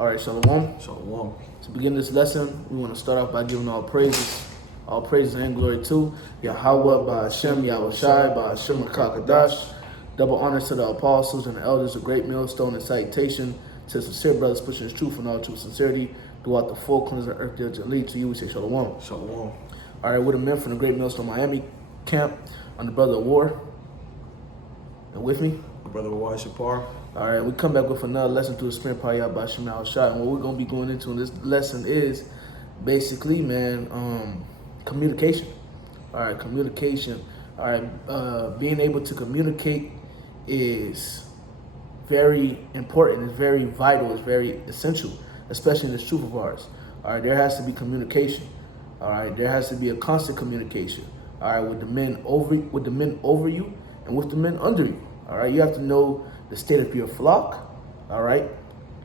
All right, Shalom. Shalom. To begin this lesson, we want to start off by giving all praises and glory to Yahweh, by Hashem, Yahweh Shai, by Hashem Kadash. Double honors to the apostles and the elders, a great millstone and citation to sincere brothers pushing his truth and all true sincerity throughout the full cleansing earth there to lead to you. We say Shalom. Shalom. All right, we're the men from the great millstone Miami camp on the brother of war. And with me? My brother Wai Shapar. All right, we come back with another lesson through the Spirit Power by Hashem Yahweh Shai. And what we're going to be going into in this lesson is basically, communication. All right, communication. All right, being able to communicate is very important, it's very vital, it's very essential, especially in this truth of ours. All right, there has to be communication. All right, there has to be a constant communication. All right, with the men over you and with the men under you. All right, you have to know the state of your flock. All right,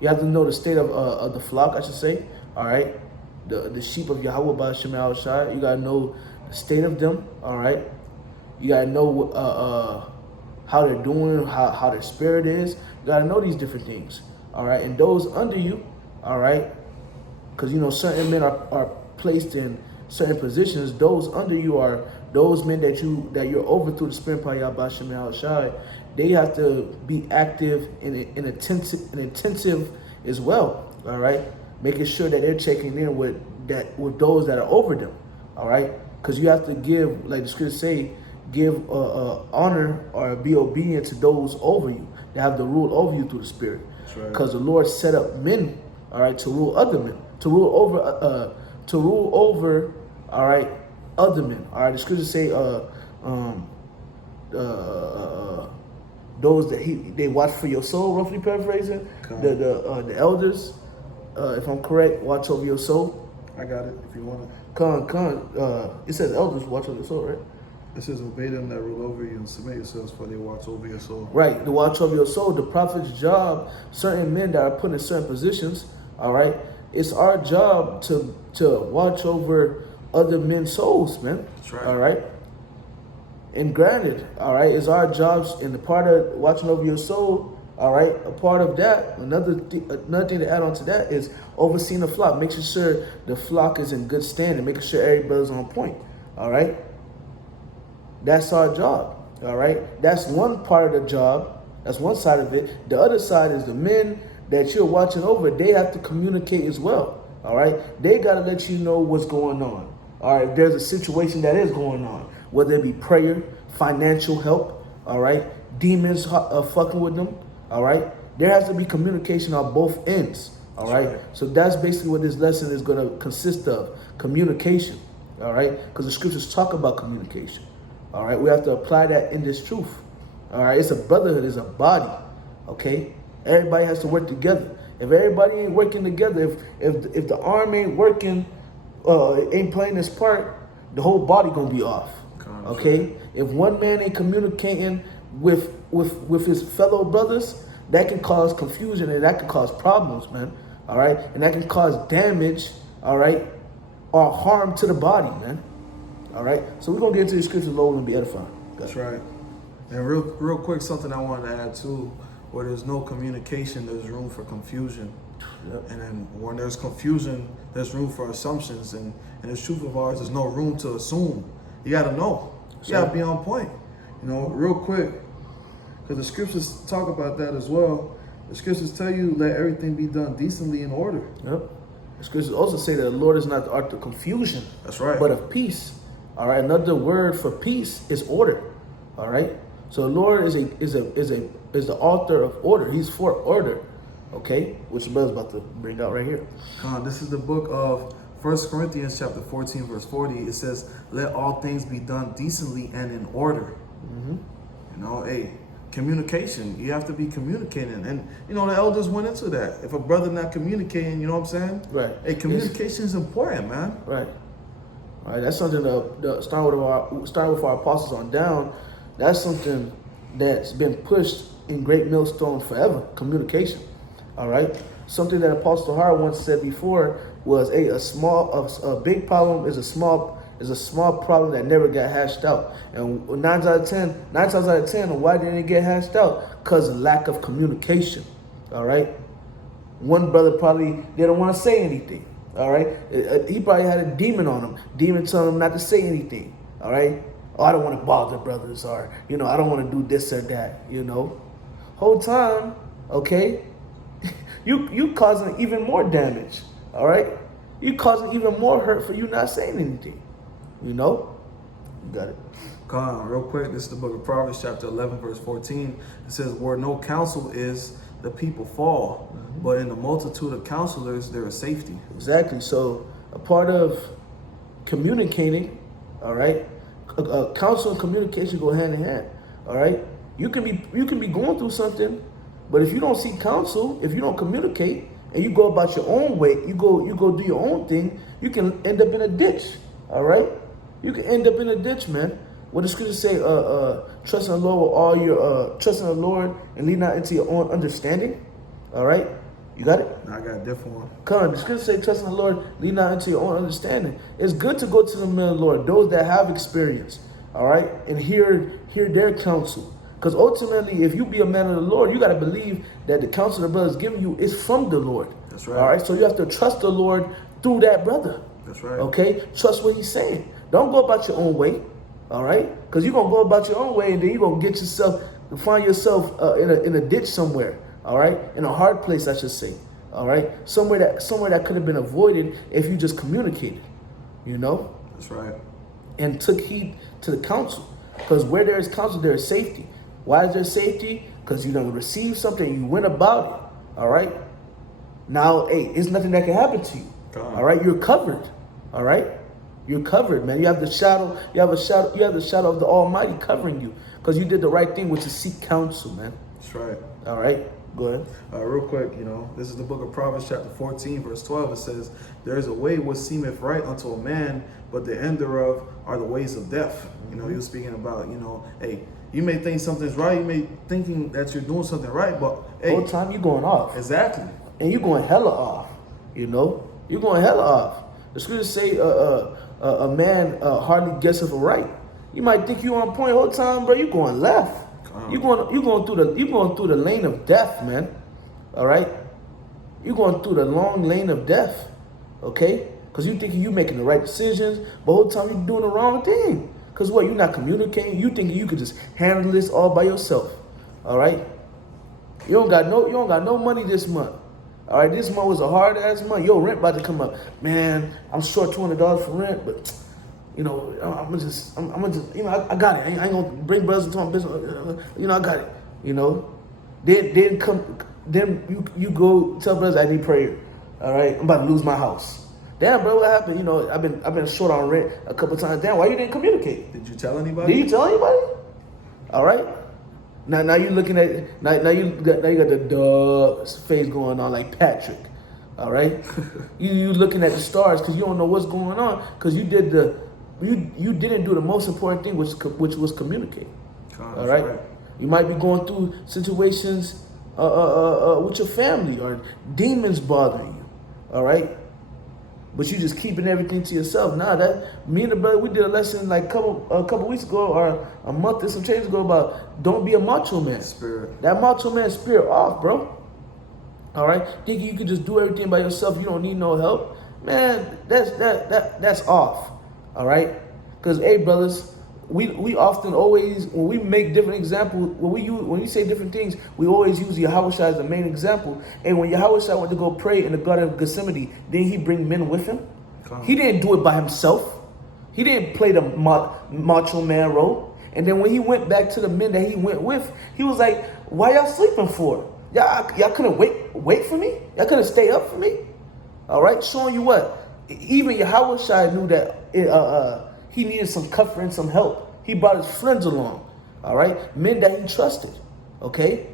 you have to know the state of the flock, I should say. All right, the sheep of Yahweh by Hashem Yahweh Shai. You gotta know the state of them. All right, you gotta know how they're doing, how their spirit is. You gotta know these different things. All right, and those under you. All right, because certain men are placed in certain positions. Those under you are those men that you're over through the Spirit Power by Hashem Yahweh Shai. They have to be active and attentive as well. All right, making sure that they're checking in with those that are over them. All right, because you have to give, like the scriptures say, give honor or be obedient to those over you that have the rule over you through the Spirit. Because the Lord set up men, all right, to rule other men, to rule over, all right, other men. All right, the scriptures say, those that they watch for your soul, roughly paraphrasing. The elders, if I'm correct, watch over your soul. I got it. If you want it. It says elders watch over your soul, right? It says obey them that rule over you and submit yourselves, for they watch over your soul. Right, to watch over your soul. The prophet's job, certain men that are put in certain positions, all right, it's our job to watch over other men's souls, man. That's right. All right. And granted, all right, it's our jobs, and the part of watching over your soul, all right, a part of that, another thing to add on to that is overseeing the flock, making sure the flock is in good standing, making sure everybody's on point, all right? That's our job, all right? That's one part of the job. That's one side of it. The other side is the men that you're watching over. They have to communicate as well, all right? They got to let you know what's going on, all right? If there's a situation that is going on, whether it be prayer, financial help, all right? Demons fucking with them, all right? There has to be communication on both ends, all right? So that's basically what this lesson is going to consist of, communication, all right? Because the scriptures talk about communication, all right? We have to apply that in this truth, all right? It's a brotherhood, it's a body, okay? Everybody has to work together. If everybody ain't working together, if the arm ain't working, ain't playing its part, the whole body gonna be off. Okay, if one man ain't communicating with his fellow brothers, that can cause confusion and that can cause problems, man. All right, and that can cause damage, all right, or harm to the body, man. All right, so we're gonna get into the scriptures, Lord, and be edified. That's right. And real quick, something I wanted to add too. Where there's no communication, there's room for confusion. Yep. And then when there's confusion, there's room for assumptions. And in the truth of ours, there's no room to assume. You got to know. You got to be on point. Real quick, because the scriptures talk about that as well. The scriptures tell you, let everything be done decently in order. Yep. The scriptures also say that the Lord is not the author of confusion. That's right. But of peace. All right. Another word for peace is order. All right. So the Lord is the author of order. He's for order. Okay, which the brother's about to bring out right here. This is the book of 1 Corinthians chapter 14, verse 40. It says, let all things be done decently and in order. Mm-hmm. Communication. You have to be communicating. And, the elders went into that. If a brother not communicating, you know what I'm saying? Right. Hey, communication is important, man. Right. All right, that's something starting with our apostles on down. That's something that's been pushed in Great Millstone forever, communication. All right? Something that Apostle Hart once said before was a big problem is a small problem that never got hashed out. And 9 times out of 10, why didn't it get hashed out? Because of lack of communication. All right? One brother probably didn't want to say anything. All right, he probably had a demon on him. Demon telling him not to say anything. All right. Oh, I don't want to bother brothers, or I don't want to do this or that. Whole time, okay, you causing even more damage. All right, you causing even more hurt for you not saying anything. You got it. Come on, real quick. This is the book of Proverbs, chapter 11, verse 14. It says, "Where no counsel is, the people fall, but in the multitude of counselors there is safety." Exactly. So a part of communicating, all right, counsel and communication go hand in hand. All right, you can be going through something, but if you don't seek counsel, if you don't communicate, and you go about your own way, you go do your own thing, you can end up in a ditch. All right, you can end up in a ditch, man. What the scriptures say, trust in the Lord with all your trust in the Lord and lean not into your own understanding. All right, you got it. I got a different one. Come on, the scriptures say, trust in the Lord, lean not into your own understanding. It's good to go to the men of the Lord, those that have experience. All right, and hear their counsel. Because ultimately, if you be a man of the Lord, you got to believe that the counsel the brother is giving you is from the Lord. That's right. All right, so you have to trust the Lord through that brother. That's right. Okay, trust what he's saying. Don't go about your own way. All right, because you're gonna go about your own way, and then you're gonna find yourself in a ditch somewhere. All right, in a hard place, I should say. All right, somewhere that could have been avoided if you just communicated. That's right. And took heed to the counsel, because where there is counsel, there is safety. Why is there safety? Because you done received something, you went about it. All right. Now, hey, it's nothing that can happen to you. All right, you're covered. All right. You're covered, man. You have the shadow. You have the shadow of the Almighty covering you, because you did the right thing, which is seek counsel, man. That's right. All right, go ahead. Real quick, this is the book of Proverbs, chapter 14, verse 12. It says, "There is a way which seemeth right unto a man, but the end thereof are the ways of death." He was speaking about, hey, you may think something's right, you may thinking that you're doing something right, but hey, whole time you going off. Exactly. And you going hella off. You're going hella off. The scriptures say, a man hardly guesseth right. You might think you on point whole time, bro. You going left. You going through the lane of death, man. All right. You going through the long lane of death. Okay. Because you thinking you making the right decisions, but whole time you doing the wrong thing. Because what, you're not communicating. You thinking you could just handle this all by yourself. All right. You don't got no money this month. All right, this month was a hard ass month. Your rent about to come up, man. I'm short $200 for rent, but I'm gonna just, I got it. I ain't gonna bring brothers into my business. I got it. Then you go tell brothers I need prayer. All right, I'm about to lose my house. Damn, bro, what happened? I've been short on rent a couple times. Damn, why you didn't communicate? Did you tell anybody? Did you tell anybody? All right. Now you looking at now you got the duh face going on like Patrick, all right? you looking at the stars because you don't know what's going on because you didn't do the most important thing which was communicate, all right? You might be going through situations with your family or demons bothering you, all right? But you just keeping everything to yourself. Nah, that me and the brother, we did a lesson like a couple weeks ago or a month or some change ago about don't be a macho man. Spirit. That macho man spirit off, bro. All right, thinking you could just do everything by yourself, you don't need no help, man. That's off. All right, because hey, brothers, we often always when we make different examples, when we say different things, we always use Yahushua as the main example. And when Yahushua went to go pray in the Garden of Gethsemane, didn't he bring men with him? He didn't do it by himself. He didn't play the macho man role. And then when he went back to the men that he went with, he was like, "Why y'all sleeping for? Y'all couldn't wait for me? Y'all couldn't stay up for me?" All right, showing you what even Yahushua knew that he needed some comfort and some help. He brought his friends along, all right? Men that he trusted, okay?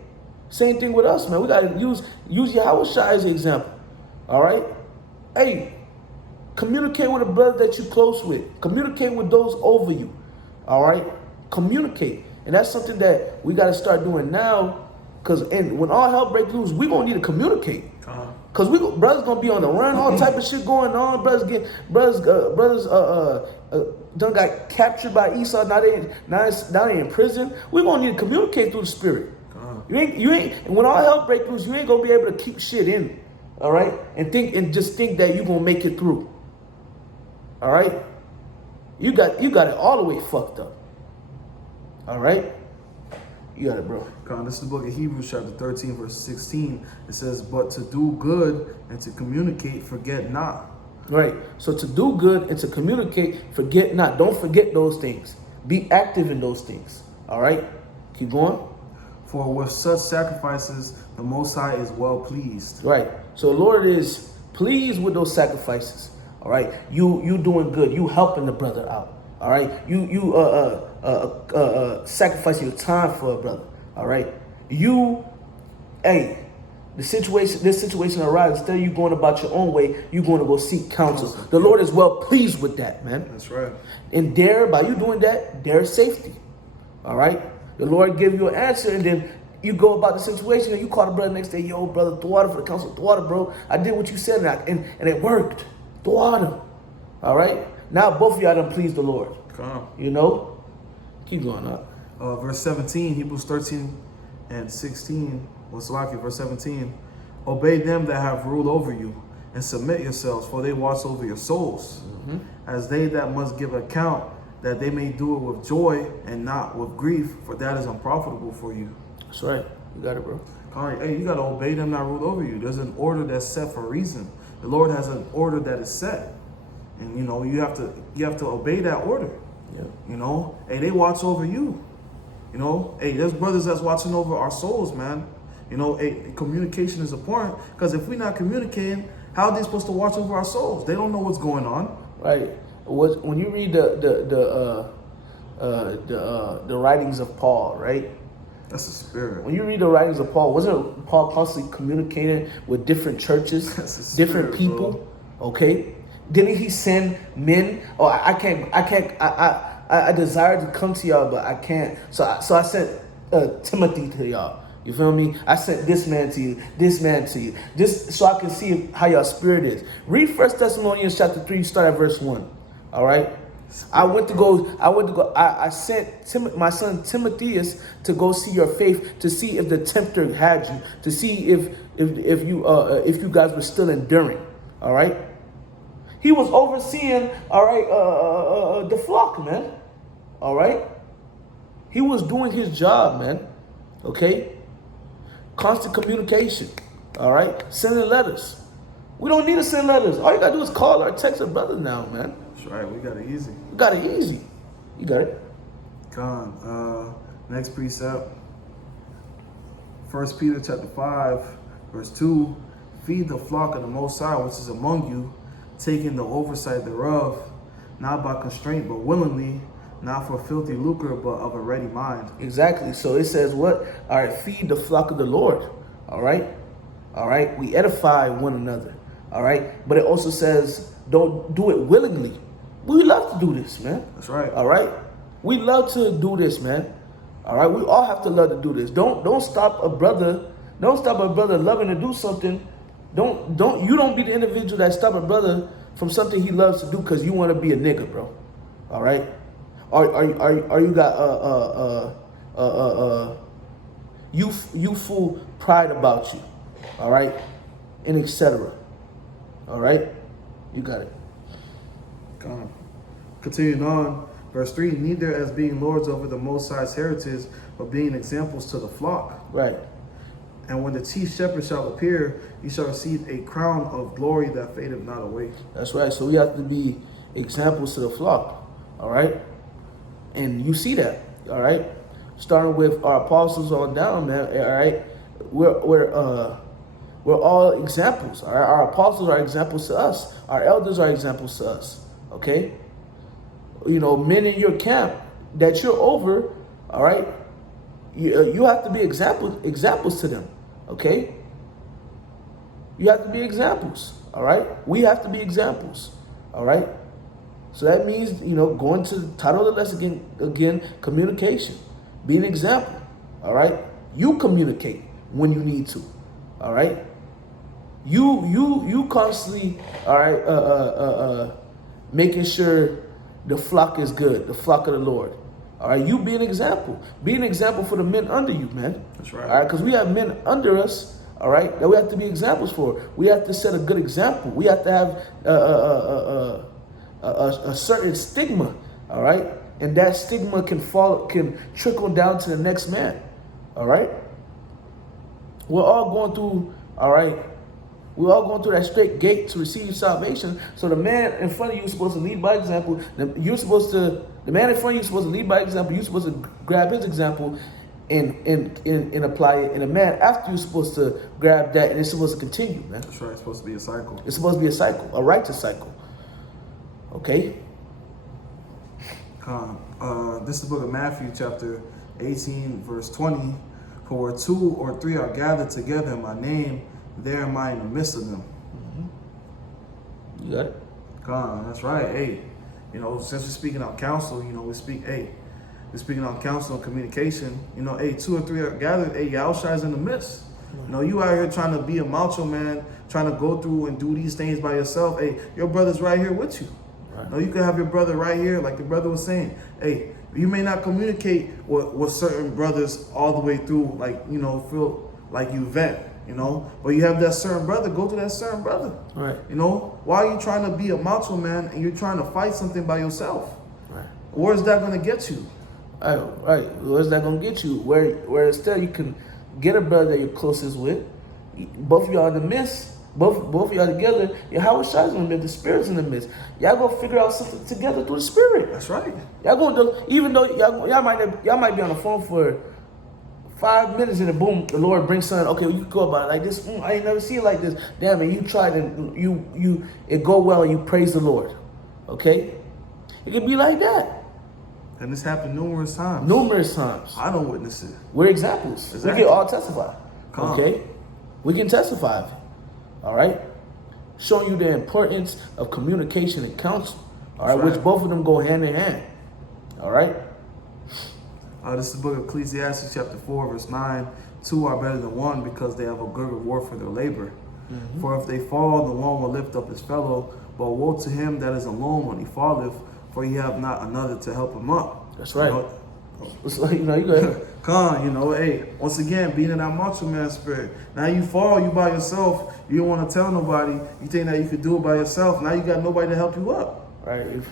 Same thing with us, man. We got to use Yahushua as an example, all right? Hey, communicate with a brother that you're close with. Communicate with those over you, all right? Communicate. And that's something that we got to start doing now because when all hell breaks loose, we're going to need to communicate. Because brothers going to be on the run, all type of shit going on. Brothers done got captured by Esau. Now they in prison. We're gonna need to communicate through the spirit. You ain't. And when all hell breaks loose, you ain't gonna be able to keep shit in. all right, and just think that you're gonna make it through. All right, you got it all the way fucked up. All right, you got it, bro. God, this is the book of Hebrews, chapter 13, verse 16. It says, "But to do good and to communicate, forget not." Right. So to do good and to communicate, forget not. Don't forget those things. Be active in those things. All right. Keep going. For with such sacrifices, the Most High is well pleased. Right. So the Lord is pleased with those sacrifices. All right. You doing good. You helping the brother out. All right. You sacrificing your time for a brother. All right. This situation arises. Instead of you going about your own way, you're going to go seek counsel. The Lord is well pleased with that, man. That's right. And by you doing that, there's safety. All right. The Lord give you an answer, and then you go about the situation, and you call the brother next day, yo, brother, throw water for the counsel. Throw water, bro. I did what you said, and it worked. Throw water. All right. Now both of y'all done pleased the Lord. Come. You know. Keep going up. Verse 17, Hebrews 13 and 16. Verse 17. Obey them that have ruled over you, and submit yourselves, for they watch over your souls, as they that must give account, that they may do it with joy and not with grief, for that is unprofitable for you. That's right. You got it, bro. Hey, you got to obey them that ruled over you. There's an order that's set for a reason. The Lord has an order that is set, and you have to obey that order. Yeah. Hey, they watch over you. Hey, there's brothers that's watching over our souls, man. Hey, communication is important, because if we're not communicating, how are they supposed to watch over our souls? They don't know what's going on. Right. When you read the writings of Paul, right? That's the spirit. When you read the writings of Paul, wasn't Paul constantly communicating with different churches, That's the spirit, different people? bro. Okay. Didn't he send men? Oh, I desire to come to y'all, but I can't. So I sent Timothy to y'all. You feel me? I sent this man to you, just so I can see how your spirit is. Read 1 Thessalonians chapter 3, start at verse 1. All right. I sent my son Timotheus to go see your faith, to see if the tempter had you, to see if you guys were still enduring. All right. He was overseeing, all right, the flock, man. All right. He was doing his job, man. Okay. Constant communication. All right. Sending letters. We don't need to send letters. All you gotta do is call or text a brother now, man. That's right. We got it easy. You got it easy. You got it. Next precept. 1 Peter chapter 5, verse 2. Feed the flock of the Most High, which is among you, taking the oversight thereof, not by constraint, but willingly, not for filthy lucre, but of a ready mind. Exactly. So it says what? All right, feed the flock of the Lord. All right. All right. We edify one another. All right. But it also says don't do it willingly. We love to do this, man. That's right. All right. We love to do this, man. All right. We all have to love to do this. Don't stop a brother. Don't stop a brother loving to do something. Don't be the individual that stop a brother from something he loves to do because you want to be a nigga, bro. All right. Are you got youthful pride about you, all right, and etc. All right, you got it. Continuing on, verse 3, neither as being lords over the Most High's heritage, but being examples to the flock. Right. And when the chief shepherd shall appear, he shall receive a crown of glory that fadeth not away. That's right. So we have to be examples to the flock. All right. And you see that. All right. Starting with our apostles on down, man. All right. We're all examples. All right. Our apostles are examples to us. Our elders are examples to us. Okay. Men in your camp that you're over. All right. You have to be examples to them. Okay. You have to be examples. All right. We have to be examples. All right. So that means, going to the title of the lesson again, communication. Be an example. All right. You communicate when you need to. All right. You constantly, all right, making sure the flock is good, the flock of the Lord. All right. You be an example. Be an example for the men under you, man. That's right. All right. Because we have men under us. all right, that we have to be examples for. We have to set a good example. We have to have a certain stigma, all right, and that stigma can trickle down to the next man, all right. We're all going through, all right. We're all going through that straight gate to receive salvation. So the man in front of you is supposed to lead by example. The man in front of you is supposed to lead by example. You're supposed to grab his example and apply it. And the man after you is supposed to grab that, and it's supposed to continue, man. That's right. It's supposed to be a cycle. It's supposed to be a cycle, a righteous cycle. Okay? This is the book of Matthew, chapter 18, verse 20. For where 2 or 3 are gathered together in my name, there am I in the midst of them. Mm-hmm. You got it? That's right. Hey, since we're speaking on counsel, we're speaking on counsel and communication. 2 or 3 are gathered. Hey, Yahushua's in the midst. You out here trying to be a macho man, trying to go through and do these things by yourself. Hey, your brother's right here with you. Right. You can have your brother right here, like the brother was saying. Hey, you may not communicate with certain brothers all the way through, feel like you vent, but you have that certain brother, go to that certain brother. Right. Why are you trying to be a macho man and you're trying to fight something by yourself? Right. Where's that going to get you? Right. Where's that going to get you? Where instead you can get a brother that you're closest with, both of y'all in the midst, both of y'all together, Yahushua's in the midst, the Spirit's in the midst. Y'all go figure out something together through the Spirit. That's right. Y'all going to, even though y'all might be on the phone for 5 minutes and then boom, the Lord brings something. Okay, you can go about it like this. I ain't never seen it like this. Damn it, you tried and it go well and you praise the Lord. Okay, it can be like that. And this happened numerous times. Numerous times. I don't witness it. We're examples. Exactly. We can all testify. Okay, we can testify. All right, showing you the importance of communication and counsel. All right, which both of them go hand in hand. All right. This is the book of Ecclesiastes, chapter 4, verse 9. 2 are better than 1 because they have a good reward for their labor. Mm-hmm. For if they fall, the one will lift up his fellow. But woe to him that is alone when he falleth, for he have not another to help him up. That's right. It's like, you go ahead. Hey, once again, being in that macho man spirit. Now you fall, you by yourself. You don't want to tell nobody. You think that you could do it by yourself. Now you got nobody to help you up. Right. If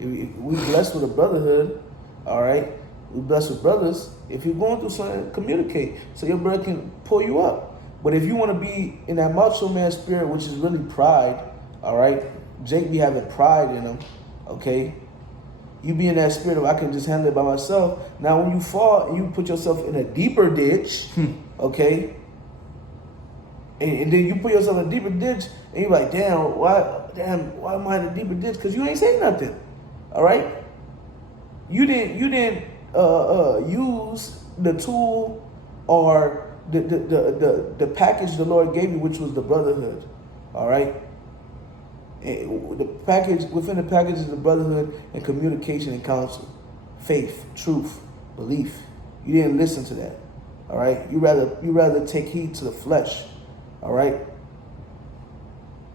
we blessed with a brotherhood, all right, we blessed with brothers. If you're going through something, communicate so your brother can pull you up. But if you want to be in that macho man spirit, which is really pride, all right, Jake be having pride in him, okay? You be in that spirit of I can just handle it by myself. Now when you fall and you put yourself in a deeper ditch, okay, and then you put yourself in a deeper ditch and you're like, why am I in a deeper ditch? Because you ain't saying nothing. All right? You didn't use the tool or the package the Lord gave you, which was the brotherhood. All right? The package within the package is the brotherhood and communication and counsel, faith, truth, belief. You didn't listen to that. All right, you rather take heed to the flesh. All right,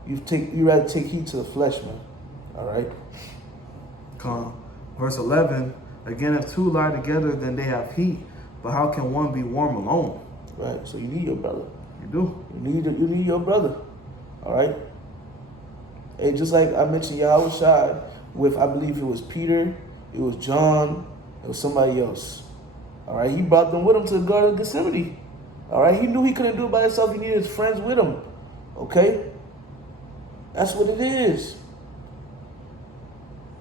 you rather take heed to the flesh, man. All right. Verse 11. Again, if 2 lie together, then they have heat. But how can one be warm alone? Right. So you need your brother. You do. You need your brother. All right. And just like I mentioned, Yahushua with, I believe it was Peter, it was John, it was somebody else. All right, he brought them with him to the Garden of Gethsemane. All right, he knew he couldn't do it by himself. He needed his friends with him. Okay, that's what it is.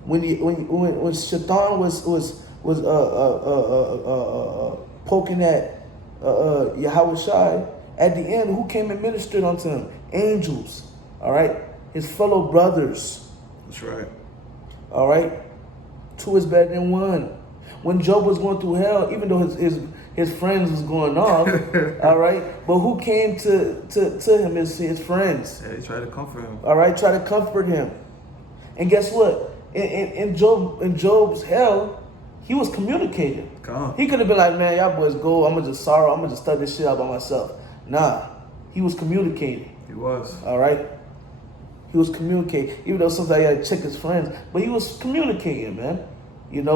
When Shaitan was poking at Yahushua, at the end, who came and ministered unto him? Angels. All right. His fellow brothers. That's right. All right. 2 is better than 1. When Job was going through hell, even though his friends was going off, all right, but who came to him? His friends. Yeah, they tried to comfort him. All right, try to comfort him. And guess what? In Job's hell, he was communicating. He could have been like, man, y'all boys go. I'm gonna just sorrow. I'm gonna just study this shit out by myself. Nah, he was communicating. He was. All right. He was communicating, even though sometimes he had to check his friends, but he was communicating, man. If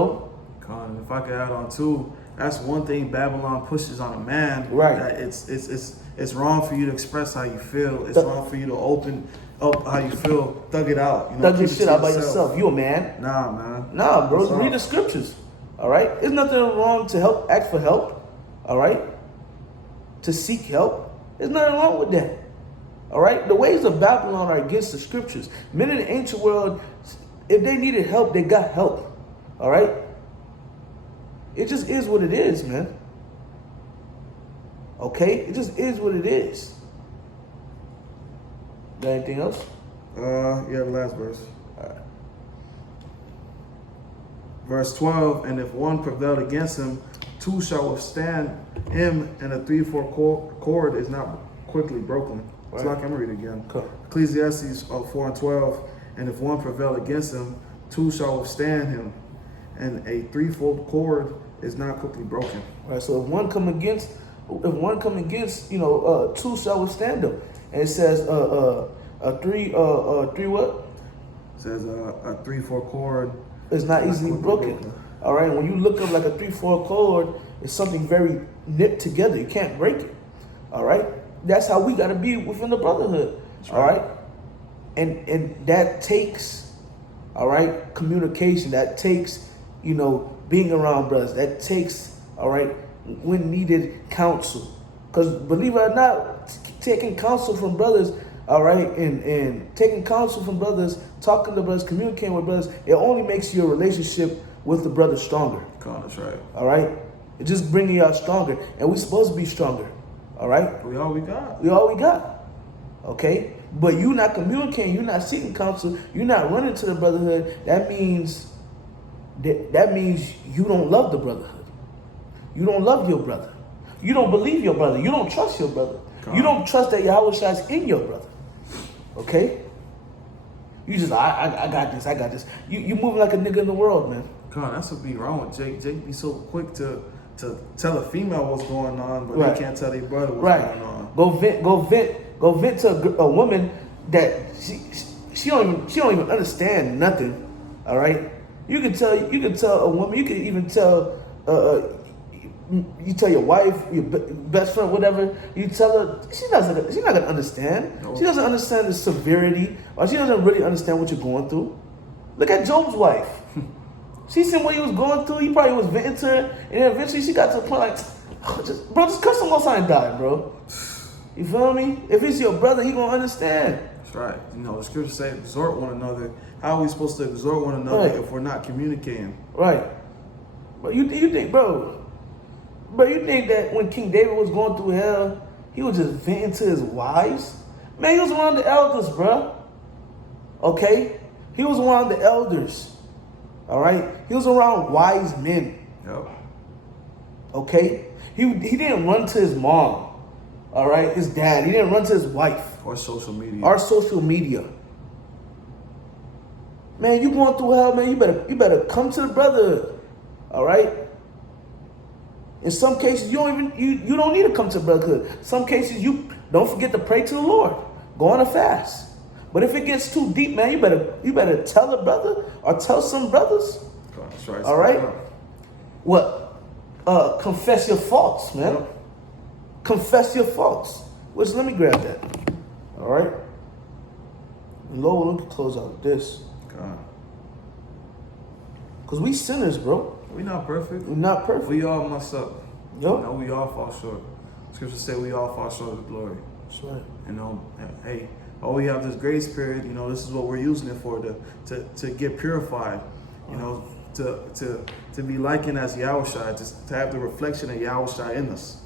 I could add on too, that's one thing Babylon pushes on a man. Right. That it's wrong for you to express how you feel. It's wrong for you to open up how you feel. Thug it out. Thug your shit out by yourself. You a man? Nah, man. Nah, bro. Read the scriptures. All right. There's nothing wrong to ask for help. All right. To seek help. There's nothing wrong with that. All right. The ways of Babylon are against the scriptures. Men in the ancient world, if they needed help, they got help. All right. It just is what it is, man. Okay? It just is what it is. Got anything else? Yeah, the last verse. All right. Verse 12, and if one prevailed against him, two shall withstand him, and a threefold cord is not quickly broken. Right. So I can read it again. Cool. Ecclesiastes 4 and 12, and if one prevail against him, two shall withstand him, and a threefold cord is not quickly broken. Right. So if one come against, two shall withstand them. And it says three what? It says a threefold cord is not easily broken. All right. When you look up like a 3/4 cord, it's something very knit together. You can't break it. All right. That's how we got to be within the brotherhood. That's all right. And that takes, all right, communication. That takes, being around brothers. That takes, all right, when needed, counsel. Because believe it or not, taking counsel from brothers, all right, and taking counsel from brothers, talking to brothers, communicating with brothers, it only makes your relationship with the brother stronger. That's right. All right? It just brings you out stronger. And we're supposed to be stronger. All right? We all we got. We all we got. Okay? But you not communicating, you're not seeking counsel, you're not running to the brotherhood, that means you don't love the brotherhood. You don't love your brother. You don't believe your brother. You don't trust your brother. You don't trust that Yahweh Shai's in your brother. Okay? You just, I got this, I got this. You moving like a nigga in the world, man. That's what be wrong with Jake. Jake be so quick to tell a female what's going on, but Right. they can't tell their brother what's going on. Go vent to a woman that she don't even understand nothing. All right? You can tell a woman, you can even tell you tell your wife, your best friend, whatever, you tell her, she's not gonna understand. No. She doesn't understand the severity, or she doesn't really understand what you're going through. Look at Job's wife. She seen what he was going through. He probably was venting to her, and then eventually she got to the point like, just curse him outside and die, bro. You feel me? If it's your brother, he gonna understand. That's right. The scriptures say exhort one another. How are we supposed to exhort one another if we're not communicating? Right. But you think, bro, you think that when King David was going through hell, he was just venting to his wives? Man, he was around the elders, bro. Okay? He was around the elders. All right? He was around wise men. Yep. Okay? He didn't run to his mom. All right? His dad. He didn't run to his wife. Or social media. Man, you going through hell, man, you better come to the brotherhood. All right? In some cases, you don't need to come to the brotherhood. Some cases, you don't forget to pray to the Lord. Go on a fast. But if it gets too deep, man, you better tell a brother or tell some brothers. That's right. All right? What? Confess your faults, man. Yep. Confess your faults. Which, let me grab that. All right? Lord, let me close out with this. Because we sinners, bro. We not perfect. We're not perfect. We all mess up. Yep. We all fall short. Scripture say we all fall short of the glory. That's right. Hey, we have this grace period. This is what we're using it for, to get purified. To be likened as Yahweh Shai, to have the reflection of Yahweh Shai in us.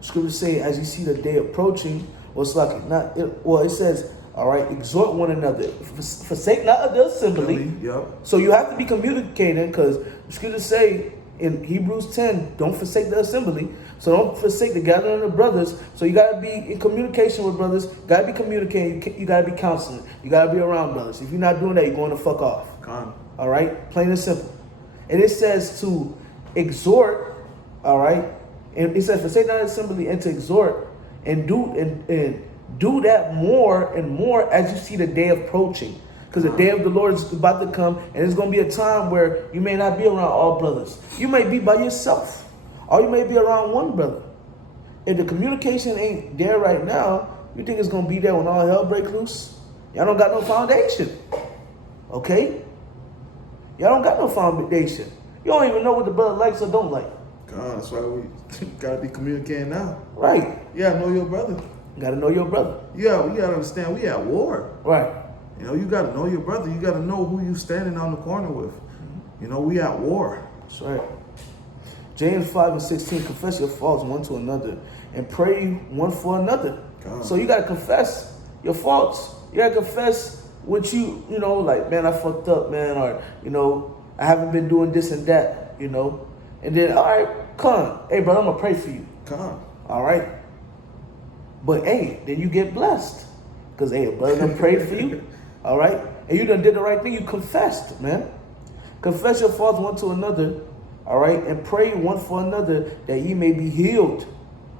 Scripture say, as you see the day approaching, it says, all right, exhort one another. Forsake not the assembly. Yep. So you have to be communicating, because Scripture say in Hebrews 10, don't forsake the assembly. So don't forsake the gathering of the brothers. So you got to be in communication with brothers. You got to be communicating. You got to be counseling. You got to be around brothers. If you're not doing that, you're going to fuck off. All right? Plain and simple. And it says to exhort, all right? And it says forsake not the assembly and to exhort and do that more and more as you see the day approaching. Because the day of the Lord is about to come, and it's going to be a time where you may not be around all brothers. You may be by yourself, or you may be around one brother. If the communication ain't there right now, you think it's going to be there when all hell breaks loose? Y'all don't got no foundation. Okay? Y'all don't got no foundation. You don't even know what the brother likes or don't like. God, that's why we gotta be communicating now. Right. You gotta know your brother. You gotta know your brother. Yeah, we gotta understand we at war. Right. You know, you gotta know your brother. You gotta know who you standing on the corner with. You know, we at war. That's right. James 5:16, confess your faults one to another and pray one for another. God. So you gotta confess your faults. You gotta confess what you know, like, man, I fucked up, man, or, you know, I haven't been doing this and that, you know. And then, all right, come on. Hey, brother, I'm gonna pray for you. Come on. All right. But hey, then you get blessed. Because, hey, a brother done prayed for you. All right. And you done did the right thing. You confessed, man. Confess your faults one to another. All right. And pray one for another that ye may be healed.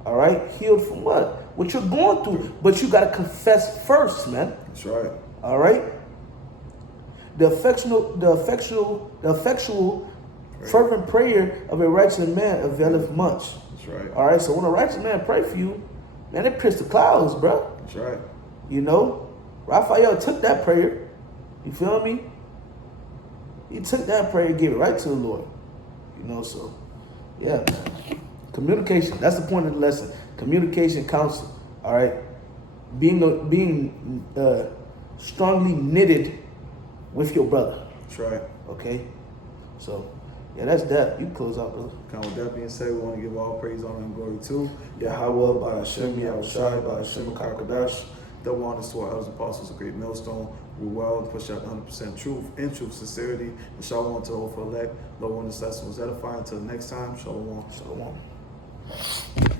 All right. Healed from what? What you're going through. But you got to confess first, man. That's right. All right. The effectual fervent prayer of a righteous man availeth much. That's right. All right, so when a righteous man pray for you, man, it pierced the clouds, bro. That's right. You know, Raphael took that prayer. You feel me? He took that prayer and gave it right to the Lord. You know, so yeah, man. Communication. That's the point of the lesson. Communication, counsel. All right, being strongly knitted with your brother. That's right. Okay, so. Yeah, that's that. You close out, brother. With that being said, we want to give all praise, honor, and glory to Yahweh, by Hashem, Yahushai, by Hashem, Kakadash. double honors to our elders, apostles, a great millstone. We well push out 100% truth, in truth, sincerity, and shalom to the whole elect. Lord, when this lesson was edifying. Until the next time, shalom. Shalom.